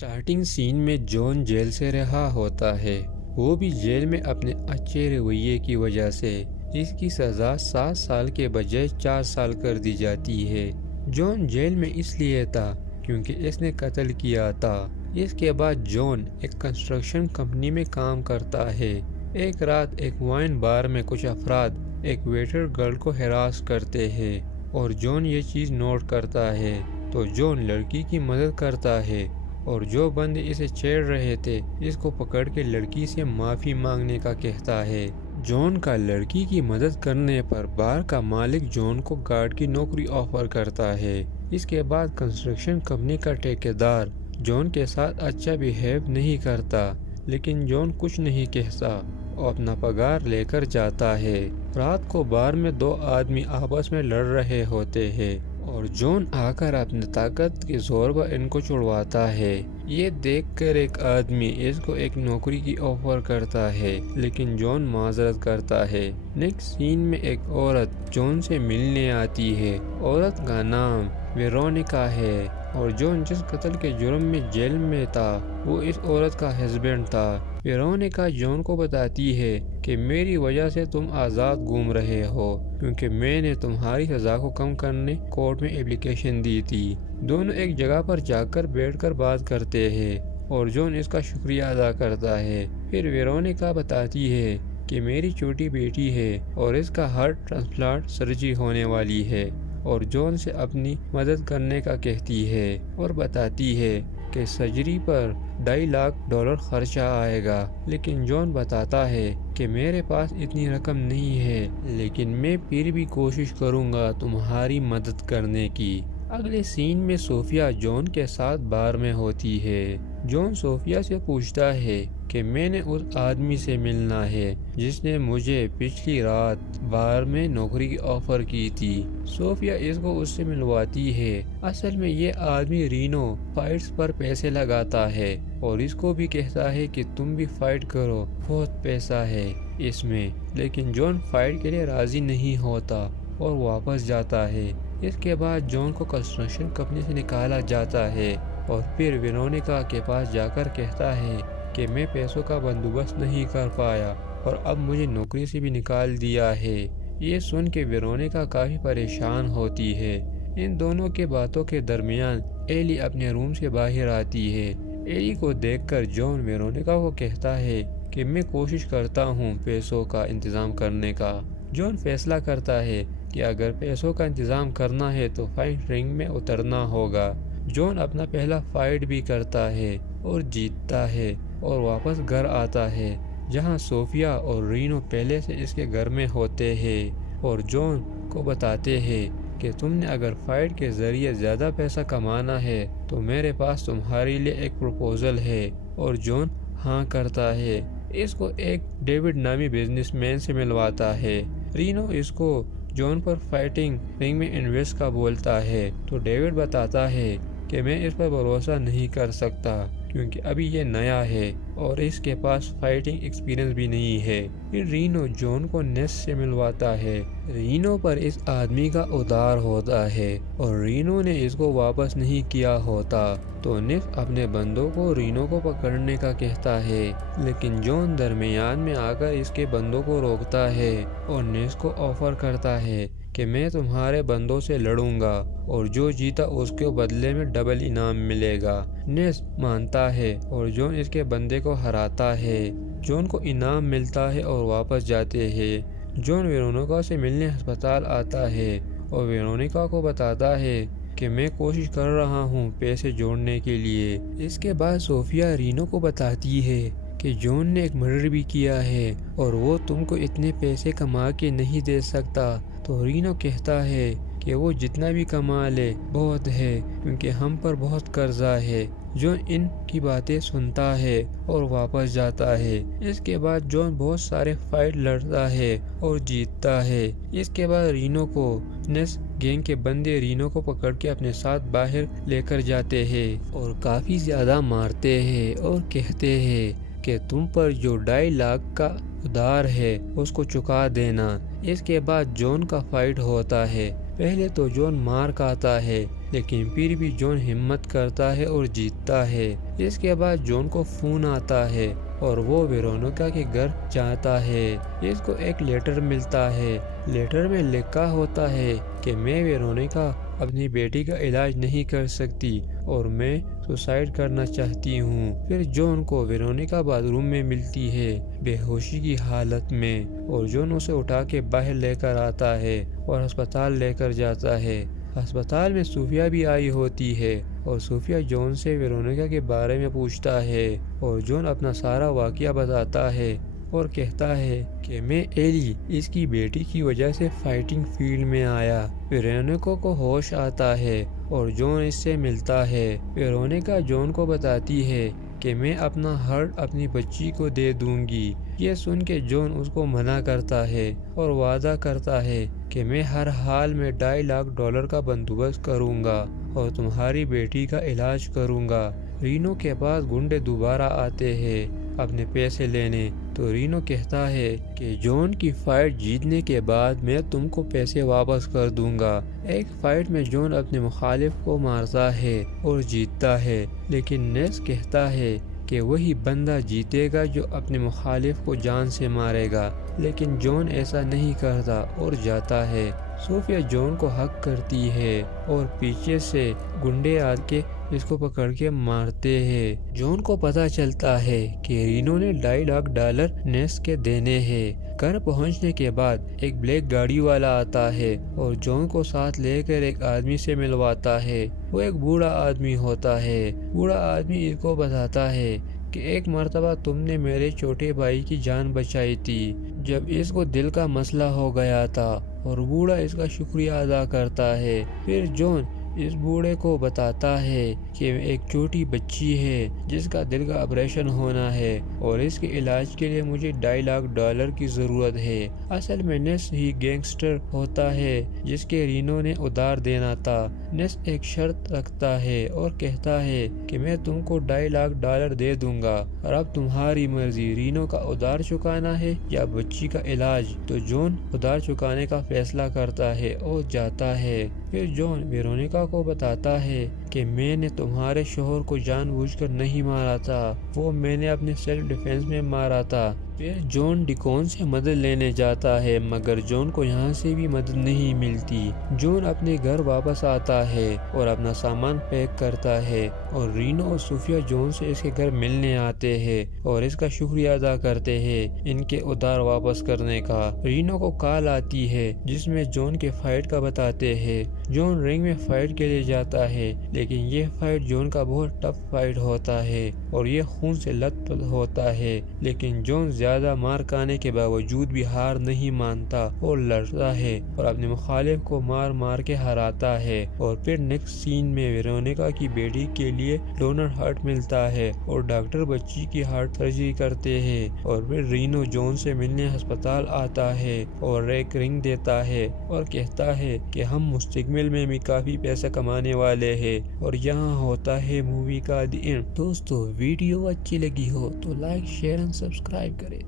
Starting سین میں جون jail سے رہا ہوتا ہے، وہ بھی جیل میں اپنے اچھے رویے کی وجہ سے۔ اس کی سزا 7 سال کے بجائے 4 سال کر دی جاتی ہے۔ جون جیل میں اس لیے تھا کیونکہ اس نے قتل کیا تھا۔ اس کے بعد جون ایک کنسٹرکشن کمپنی میں کام کرتا ہے۔ ایک رات ایک وائن بار میں کچھ افراد ایک ویٹر گرل کو ہراس کرتے ہیں اور جون یہ چیز نوٹ کرتا ہے، تو جون لڑکی کی مدد کرتا ہے اور جو بندے اسے چھیڑ رہے تھے اس کو پکڑ کے لڑکی سے معافی مانگنے کا کہتا ہے۔ جون کا لڑکی کی مدد کرنے پر بار کا مالک جون کو گارڈ کی نوکری آفر کرتا ہے۔ اس کے بعد کنسٹرکشن کمپنی کا ٹھیکیدار جون کے ساتھ اچھا بیہیو نہیں کرتا، لیکن جون کچھ نہیں کہتا اور اپنا پگار لے کر جاتا ہے۔ رات کو بار میں 2 آدمی آپس میں لڑ رہے ہوتے ہیں اور جون آ کر اپنے طاقت کے زور پر ان کو چھڑواتا ہے۔ یہ دیکھ کر ایک آدمی اس کو ایک نوکری کی آفر کرتا ہے، لیکن جون معذرت کرتا ہے۔ نیکسٹ سین میں ایک عورت جون سے ملنے آتی ہے۔ عورت کا نام ویرونیکا ہے اور جون جس قتل کے جرم میں جیل میں تھا وہ اس عورت کا ہسبینڈ تھا۔ ویرونیکا جون کو بتاتی ہے کہ میری وجہ سے تم آزاد گھوم رہے ہو کیونکہ میں نے تمہاری سزا کو کم کرنے کورٹ میں اپلیکیشن دی تھی۔ دونوں ایک جگہ پر جا کر بیٹھ کر بات کرتے ہیں اور جون اس کا شکریہ ادا کرتا ہے۔ پھر ویرونیکا بتاتی ہے کہ میری چھوٹی بیٹی ہے اور اس کا ہارٹ ٹرانسپلانٹ سرجری ہونے والی ہے اور جون سے اپنی مدد کرنے کا کہتی ہے اور بتاتی ہے کہ سرجری پر $2.5 لاکھ خرچہ آئے گا، لیکن جون بتاتا ہے کہ میرے پاس اتنی رقم نہیں ہے، لیکن میں پھر بھی کوشش کروں گا تمہاری مدد کرنے کی۔ اگلے سین میں صوفیہ جون کے ساتھ بار میں ہوتی ہے۔ جون صوفیہ سے پوچھتا ہے کہ میں نے اس آدمی سے ملنا ہے جس نے مجھے پچھلی رات بار میں نوکری کی آفر کی تھی۔ صوفیہ اس کو اس سے ملواتی ہے۔ اصل میں یہ آدمی رینو فائٹس پر پیسے لگاتا ہے اور اس کو بھی کہتا ہے کہ تم بھی فائٹ کرو، بہت پیسہ ہے اس میں، لیکن جون فائٹ کے لیے راضی نہیں ہوتا اور واپس جاتا ہے۔ اس کے بعد جون کو کنسٹرکشن کمپنی سے نکالا جاتا ہے اور پھر ویرونیکا کے پاس جا کر کہتا ہے کہ میں پیسوں کا بندوبست نہیں کر پایا اور اب مجھے نوکری سے بھی نکال دیا ہے۔ یہ سن کے ویرونیکا کافی پریشان ہوتی ہے۔ ان دونوں کے باتوں کے درمیان ایلی اپنے روم سے باہر آتی ہے۔ ایلی کو دیکھ کر جون ویرونیکا کو کہتا ہے کہ میں کوشش کرتا ہوں پیسوں کا انتظام کرنے کا۔ جون فیصلہ کرتا ہے کہ اگر پیسوں کا انتظام کرنا ہے تو فائٹ رنگ میں اترنا ہوگا۔ جون اپنا پہلا فائٹ بھی کرتا ہے اور جیتتا ہے اور واپس گھر آتا ہے جہاں صوفیہ اور رینو پہلے سے اس کے گھر میں ہوتے ہیں اور جون کو بتاتے ہیں کہ تم نے اگر فائٹ کے ذریعے زیادہ پیسہ کمانا ہے تو میرے پاس تمہارے لیے ایک پروپوزل ہے، اور جون ہاں کرتا ہے۔ اس کو ایک ڈیوڈ نامی بزنس مین سے ملواتا ہے۔ رینو اس کو جون پر فائٹنگ رنگ میں انویسٹ کا بولتا ہے تو ڈیوڈ بتاتا ہے کہ میں اس پر بھروسہ نہیں کر سکتا کیونکہ ابھی یہ نیا ہے اور اس کے پاس فائٹنگ ایکسپیرینس بھی نہیں ہے۔ پھر رینو جون کو نیس سے ملواتا ہے۔ رینو پر اس آدمی کا ادار ہوتا ہے اور رینو نے اس کو واپس نہیں کیا ہوتا تو نیس اپنے بندوں کو رینو کو پکڑنے کا کہتا ہے، لیکن جون درمیان میں آ کر اس کے بندوں کو روکتا ہے اور نیس کو آفر کرتا ہے کہ میں تمہارے بندوں سے لڑوں گا اور جو جیتا اس کے بدلے میں ڈبل انعام ملے گا۔ نیس مانتا ہے اور جون اس کے بندے کو ہراتا ہے۔ جون کو انعام ملتا ہے اور واپس جاتے ہیں۔ جون ویرونیکا سے ملنے ہسپتال آتا ہے اور ویرونیکا کو بتاتا ہے کہ میں کوشش کر رہا ہوں پیسے جوڑنے کے لیے۔ اس کے بعد صوفیہ رینو کو بتاتی ہے کہ جون نے ایک مرڈر بھی کیا ہے اور وہ تم کو اتنے پیسے کما کے نہیں دے سکتا، تو رینو کہتا ہے کہ وہ جتنا بھی کما لے بہت ہے کیونکہ ہم پر بہت قرضہ ہے۔ جون ان کی باتیں سنتا ہے اور واپس جاتا ہے۔ اس کے بعد جون بہت سارے فائٹ لڑتا ہے اور جیتتا ہے۔ اس کے بعد رینو کو نیس گینگ کے بندے رینو کو پکڑ کے اپنے ساتھ باہر لے کر جاتے ہیں اور کافی زیادہ مارتے ہیں اور کہتے ہیں کہ تم پر جو 2.5 لاکھ کا ادھار ہے اس کو چکا دینا۔ اس کے بعد جون کا فائٹ ہوتا ہے۔ پہلے تو جون مار کھاتا ہے لیکن پھر بھی جون ہمت کرتا ہے اور جیتتا ہے۔ اس کے بعد جون کو فون آتا ہے اور وہ ویرونیکا کے گھر جاتا ہے۔ اس کو ایک لیٹر ملتا ہے۔ لیٹر میں لکھا ہوتا ہے کہ میں ویرونیکا اپنی بیٹی کا علاج نہیں کر سکتی اور میں سوسائڈ کرنا چاہتی ہوں۔ پھر جون کو ویرونیکا باتھ روم میں ملتی ہے بے ہوشی کی حالت میں، اور جون اسے اٹھا کے باہر لے کر آتا ہے اور ہسپتال لے کر جاتا ہے۔ ہسپتال میں صوفیہ بھی آئی ہوتی ہے اور صوفیہ جون سے ویرونیکا کے بارے میں پوچھتا ہے اور جون اپنا سارا واقعہ بتاتا ہے اور کہتا ہے کہ میں ایلی اس کی بیٹی کی وجہ سے فائٹنگ فیلڈ میں آیا۔ ویرونیکا کو ہوش آتا ہے اور جون اس سے ملتا ہے۔ ویرونیکا جون کو بتاتی ہے کہ میں اپنا ہارٹ اپنی بچی کو دے دوں گی۔ یہ سن کے جون اس کو منع کرتا ہے اور وعدہ کرتا ہے کہ میں ہر حال میں $2.5 کا بندوبست کروں گا اور تمہاری بیٹی کا علاج کروں گا۔ رینو کے پاس گنڈے دوبارہ آتے ہیں اپنے پیسے لینے، تو رینو کہتا ہے کہ جون کی فائٹ جیتنے کے بعد میں تم کو پیسے واپس کر دوں گا۔ ایک فائٹ میں جون اپنے مخالف کو مارتا ہے اور جیتتا ہے، لیکن نیس کہتا ہے کہ وہی بندہ جیتے گا جو اپنے مخالف کو جان سے مارے گا، لیکن جون ایسا نہیں کرتا اور جاتا ہے۔ صوفیہ جون کو حق کرتی ہے اور پیچھے سے گنڈے آ کے اس کو پکڑ کے مارتے ہیں۔ جون کو پتا چلتا ہے کہ رینو نے $2.5 نیس کے دینے ہیں۔ گھر پہنچنے کے بعد ایک بلیک گاڑی والا آتا ہے اور جون کو ساتھ لے کر ایک آدمی سے ملواتا ہے۔ وہ ایک بوڑھا آدمی ہوتا ہے۔ بوڑھا آدمی اس کو بتاتا ہے کہ ایک مرتبہ تم نے میرے چھوٹے بھائی کی جان بچائی تھی جب اس کو دل کا مسئلہ ہو گیا تھا، اور بوڑھا اس کا شکریہ ادا کرتا ہے۔ پھر جون اس بوڑھے کو بتاتا ہے کہ ایک چھوٹی بچی ہے جس کا دل کا آپریشن ہونا ہے اور اس کے علاج کے لیے مجھے $2.5 کی ضرورت ہے۔ اصل میں نیس ہی گینگسٹر ہوتا ہے جس کے رینو نے ادھار دینا تھا۔ نیس ایک شرط رکھتا ہے اور کہتا ہے کہ میں تم کو $2.5 دے دوں گا اور اب تمہاری مرضی، رینو کا ادھار چکانا ہے یا بچی کا علاج۔ تو جون ادھار چکانے کا فیصلہ کرتا ہے اور جاتا ہے۔ پھر جون ویرونیکا کو بتاتا ہے کہ میں نے تمہارے شوہر کو جان بوجھ کر نہیں مارا تھا، وہ میں نے اپنے سیلف ڈیفینس میں مارا تھا۔ پھر جون ڈیکون سے مدد لینے جاتا ہے، مگر جون کو یہاں سے بھی مدد نہیں ملتی۔ جون اپنے گھر واپس آتا ہے اور اپنا سامان پیک کرتا ہے، اور رینو اور صوفیہ جون سے اس کے گھر ملنے آتے ہیں اور اس کا شکریہ ادا کرتے ہیں ان کے ادھار واپس کرنے کا۔ رینو کو کال آتی ہے جس میں جون کے فائٹ کا بتاتے ہیں۔ جون رنگ میں فائٹ کے لیے جاتا ہے، لیکن یہ فائٹ جون کا بہت ٹف فائٹ ہوتا ہے اور یہ خون سے لت پت ہوتا ہے، لیکن جون زیادہ مار کھانے کے باوجود بھی ہار نہیں مانتا اور لڑتا ہے اور اپنے مخالف کو مار مار کے ہراتا ہے۔ اور پھر نیکسٹ سین میں ویرونیکا کی بیٹی کے لیے ڈونر ہارٹ ملتا ہے اور ڈاکٹر بچی کی ہارٹ سرجری کرتے ہیں، اور پھر رینو جون سے ملنے ہسپتال آتا ہے اور ایک رنگ دیتا ہے اور کہتا ہے کہ ہم مستقبل میں بھی کافی پیسہ کمانے والے ہیں، اور یہاں ہوتا ہے مووی کا دی اینڈ۔ دوستو ویڈیو اچھی لگی ہو تو لائک، شیئر اور سبسکرائب کریں۔